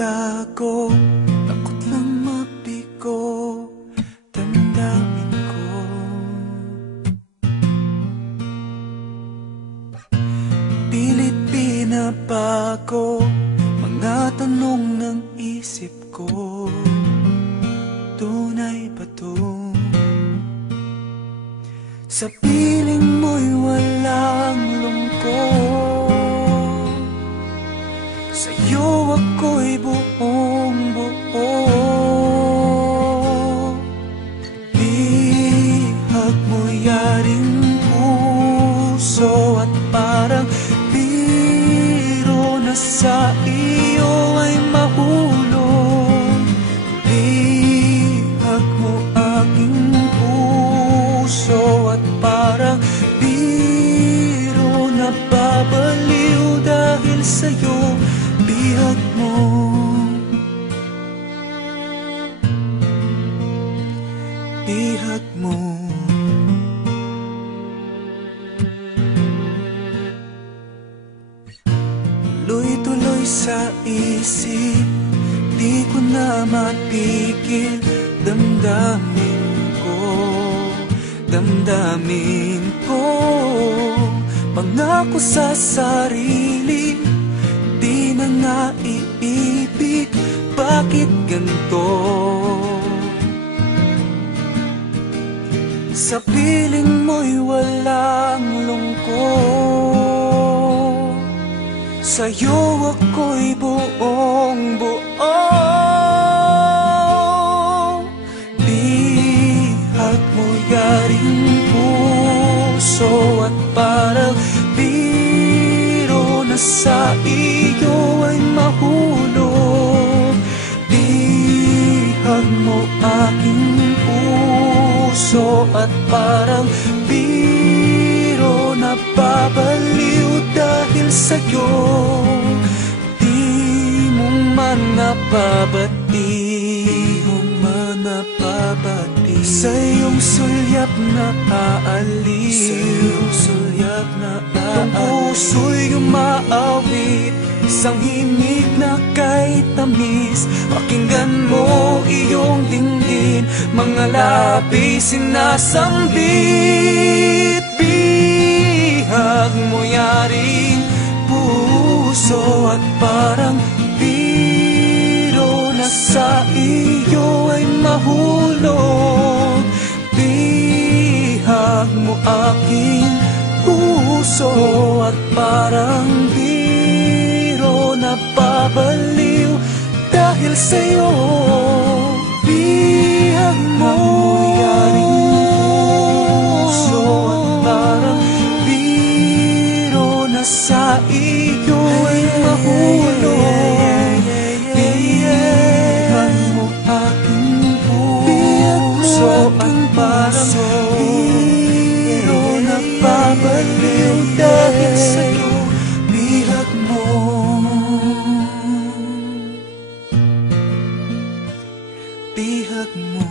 itago, takot lang mabigo damdamin ko. Pilit binabago mga tanong ng isip ko. Tunay ba to? Sa piling mo'y walang lungkot, sa'yo ako'y buong-buo. Bihag mo yaring puso at parang biro na sa iyo ay mahulog. Bihag mo aking puso at parang biro na babaliw dahil sa'yo. Bihag mo, bihag mo. Tuloy-tuloy sa isip, di ko na mapigil. Damdamin ko, damdamin ko. Pangako sa sarili, di na nga iibig. Bakit ganito? Sa piling mo'y walang lungkot, sa'yo ako'y buong-buo. Bihag mo yaring puso at parang biro na sa iyo ay mahulog. Bihag mo aking puso at parang biro na babaliw dahil sa'yo. Di mo man napabati, sa iyong sulyap na aaliw, itong puso'y umaawit, isang himig na kay tamis. Pakinggan mo iyong dinggin, mga labi sinasambit. Bihag mo yaring puso at parang biro na sa iyo ay mahulog. Bihag mo aking puso at parang biro na babaliw dahil sa'yo. Bihag mo yaring puso at parang biro na sa iyo ay mahulog. Bihag mo aking puso at parang biro na babaliw dahil sa'yo. Bihag mo, bihag mo.